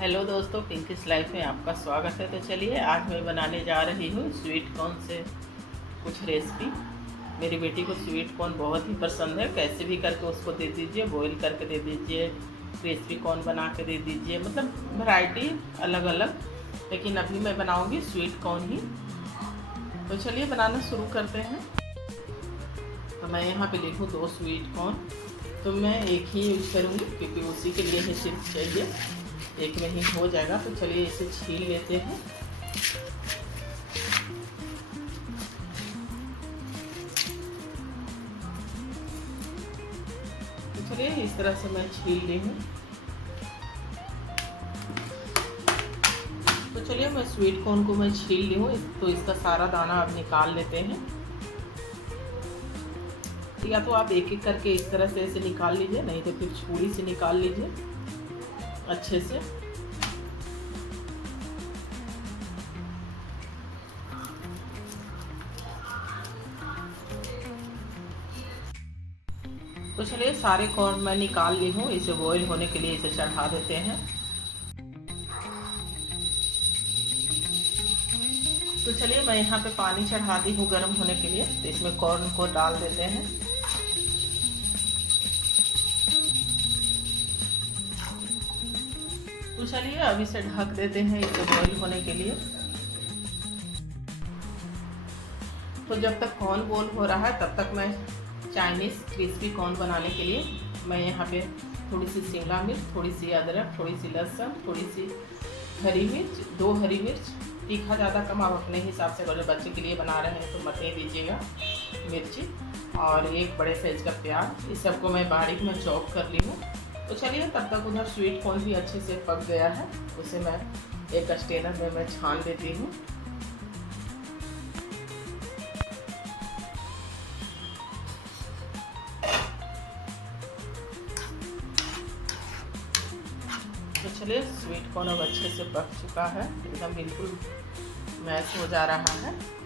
Hello दोस्तों, pinkish life में आपका स्वागत है। तो चलिए आज मैं बनाने जा रही हूँ स्वीट कॉर्न से कुछ रेसिपी। मेरी बेटी को स्वीट कॉर्न बहुत ही पसंद है। कैसे भी करके उसको दे दीजिए, बॉईल करके दे दीजिए, क्रिस्पी कॉर्न बना के दे दीजिए, मतलब वैरायटी अलग अलग। लेकिन अभी मैं बनाऊँगी स्वीट कॉर्न ही। तो चलिए बनाना शुरू करते हैं। तो मैं यहाँ पे लिखूँ 2 स्वीट कॉर्न, तो मैं एक ही यूज करूँगी क्योंकि उसी के लिए ही सिर्फ चाहिए, एक में ही हो जाएगा। तो चलिए इसे छील लेते हैं। तो चलिए इस तरह से मैं छील ली हूँ। तो चलिए मैं स्वीट कॉर्न को मैं छील ली हूँ, तो इसका सारा दाना अब निकाल लेते हैं। या तो आप एक एक करके इस तरह से ऐसे निकाल लीजिए, नहीं तो फिर छुरी से निकाल लीजिए अच्छे से। तो चलिए सारे कॉर्न मैं निकाल ली हूँ। इसे बॉईल होने के लिए इसे चढ़ा देते हैं। तो चलिए मैं यहाँ पे पानी चढ़ा दी हूँ गर्म होने के लिए। तो इसमें कॉर्न को डाल देते हैं। तो चलिए अब इसे ढक देते हैं इसे बॉईल होने के लिए। तो जब तक कॉर्न बॉईल हो रहा है तब तक मैं चाइनीज़ क्रिस्पी कॉर्न बनाने के लिए मैं यहाँ पे थोड़ी सी शिमला मिर्च, थोड़ी सी अदरक, थोड़ी सी लहसुन, थोड़ी सी हरी मिर्च, 2 हरी मिर्च, तीखा ज़्यादा कम आप अपने हिसाब से, अगर बच्चे के लिए बना रहे हैं तो मत ही दीजिएगा मिर्ची, और 1 बड़े साइज का प्याज। इस सबको मैं बारीक में चॉप कर ली हूँ। तो चलिए तब तक उधर स्वीट कॉर्न भी अच्छे से पक गया है, उसे मैं एक स्टेनर में मैं छान देती हूँ। तो चलिए स्वीट कॉर्न अब अच्छे से पक चुका है, एकदम बिल्कुल मैश हो जा रहा है।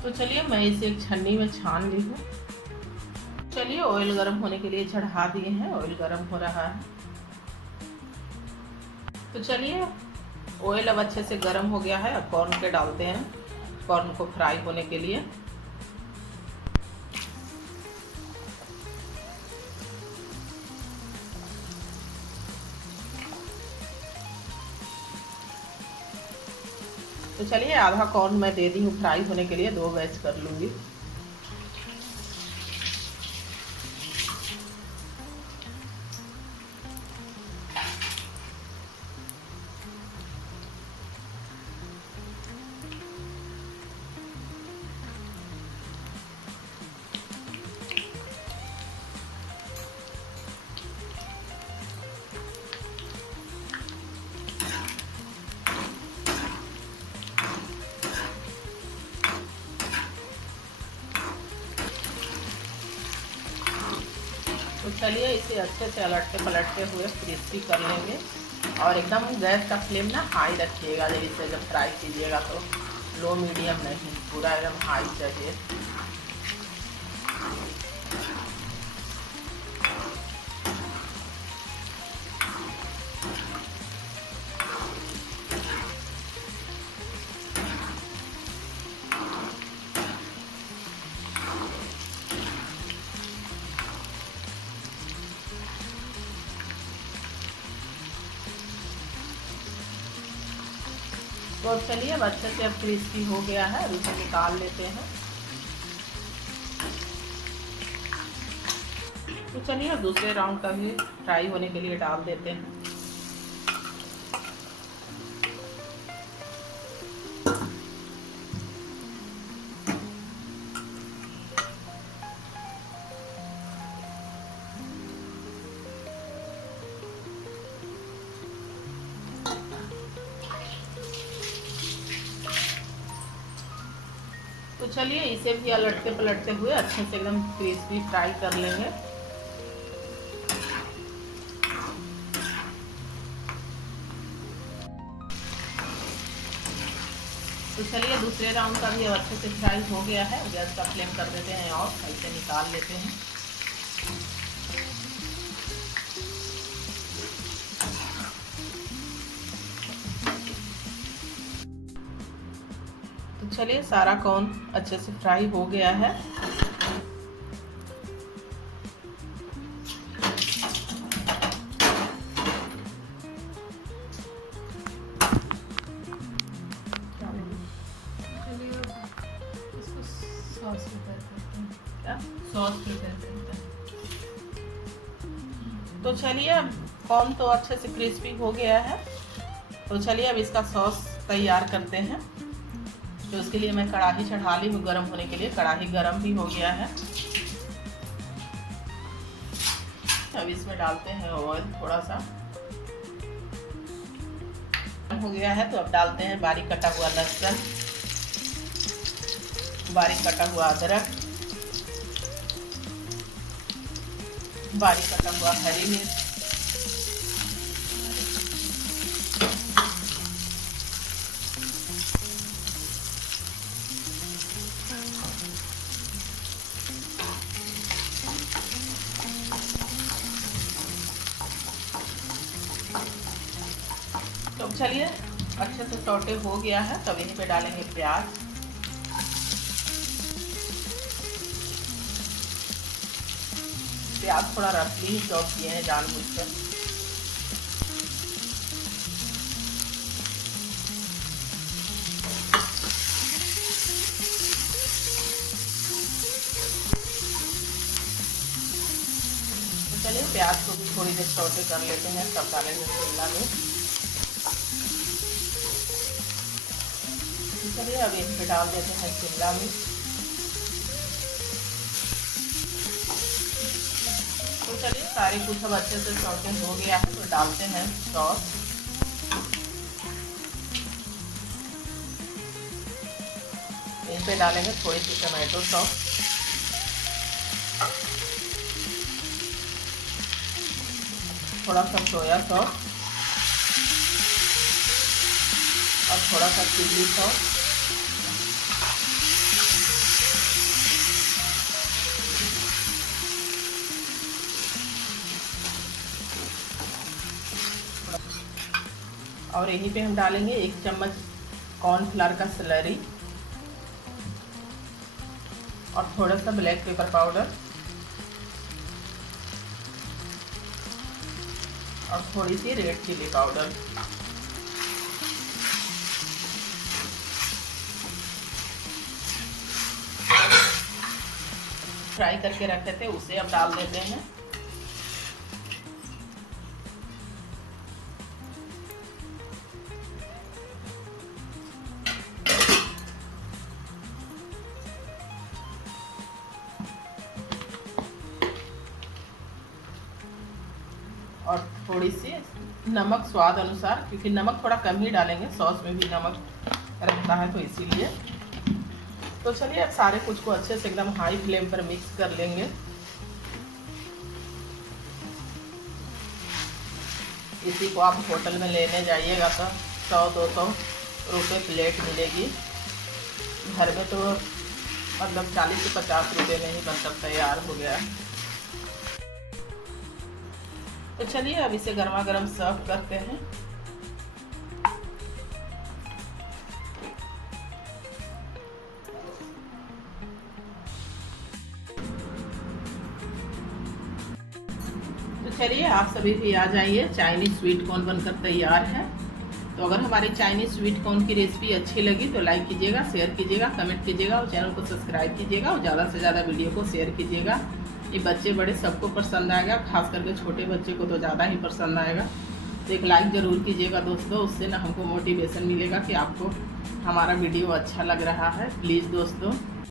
तो चलिए मैं इसे एक छन्नी में छान ली हूँ। चलिए ऑयल गरम होने के लिए चढ़ा दिए हैं, ऑयल गरम हो रहा है। तो चलिए ऑयल अब अच्छे से गरम हो गया है। अब कॉर्न के डालते हैं, कॉर्न को फ्राई होने के लिए। तो चलिए आधा कॉर्न मैं दे दी हूँ फ्राई होने के लिए, 2 बैच कर लूँगी। तो चलिए इसे अच्छे से अलटते पलटते हुए क्रिस्पी कर लेंगे, और एकदम गैस का फ्लेम ना हाई रखिएगा। जब इसे जब फ्राई कीजिएगा तो लो मीडियम नहीं, पूरा एकदम हाई चाहिए। तो अब चलिए अब अच्छे से अब क्रिस्पी हो गया है, अब इसे निकाल लेते हैं। तो चलिए अब दूसरे राउंड का भी फ्राई होने के लिए डाल देते हैं। तो चलिए इसे भी अलटते पलटते हुए अच्छे से एकदम क्रिस्पी फ्राई कर लेंगे। तो चलिए दूसरे राउंड का भी अच्छे से फ्राई हो गया है। गैस का फ्लेम कर देते हैं और इसे निकाल लेते हैं। तो चलिए सारा कॉर्न अच्छे से फ्राई हो गया है। सॉस प्रिपेयर करते हैं। तो चलिए अब कॉर्न तो अच्छे से क्रिस्पी हो गया है। तो चलिए अब इसका सॉस तैयार करते हैं। तो उसके लिए मैं कढ़ाई चढ़ा ली हूँ गर्म होने के लिए। कढ़ाई गर्म भी हो गया है। अब इसमें डालते हैं ऑयल थोड़ा सा। हो गया है तो अब डालते हैं बारीक कटा हुआ लहसुन, बारीक कटा हुआ अदरक, बारीक कटा हुआ हरी मिर्च, तो चलिए अच्छे से सौटे हो गया है। तब यहीं पे डालेंगे प्याज। प्याज थोड़ा रफली ही चॉप किए हैं जानबूझकर। तो चलिए प्याज को भी थोड़ी देर सौटे कर लेते हैं। तब डालेंगे शिमला मिर्च। चलिए अब इन पे डाल देते हैं शिमला मिर्च। तो चलिए सारे कुछ अब अच्छे से सौटे हो गया है तो डालते हैं सॉस। इन पे डालेंगे थोड़ी सी टमाटो सॉस, थोड़ा सा सोया सॉस और थोड़ा सा चिली सॉस। और यहीं पे हम डालेंगे 1 चम्मच कॉर्नफ्लावर का स्लरी और थोड़ा सा ब्लैक पेपर पाउडर और थोड़ी सी रेड चिली पाउडर। फ्राई करके रखे थे उसे अब डाल देते हैं। और थोड़ी सी नमक स्वाद अनुसार, क्योंकि नमक थोड़ा कम ही डालेंगे, सॉस में भी नमक रहता है तो इसीलिए। तो चलिए अब सारे कुछ को अच्छे से एकदम हाई फ्लेम पर मिक्स कर लेंगे। इसी को आप होटल में लेने जाइएगा तो 100-200 रुपये प्लेट मिलेगी। घर में तो मतलब 40 से 50 रुपये में ही बनकर तैयार हो गया। तो चलिए अब इसे गर्मा गर्म सर्व करते हैं। तो चलिए आप सभी भी आ जाइए। चाइनीज स्वीट कॉर्न बनकर तैयार है। तो अगर हमारी चाइनीज स्वीट कॉर्न की रेसिपी अच्छी लगी तो लाइक कीजिएगा, शेयर कीजिएगा, कमेंट कीजिएगा और चैनल को सब्सक्राइब कीजिएगा और ज़्यादा से ज़्यादा वीडियो को शेयर कीजिएगा। ये बच्चे बड़े सबको पसंद आएगा, खास करके छोटे बच्चे को तो ज़्यादा ही पसंद आएगा। तो एक लाइक ज़रूर कीजिएगा दोस्तों, उससे ना हमको मोटिवेशन मिलेगा कि आपको हमारा वीडियो अच्छा लग रहा है। प्लीज़ दोस्तों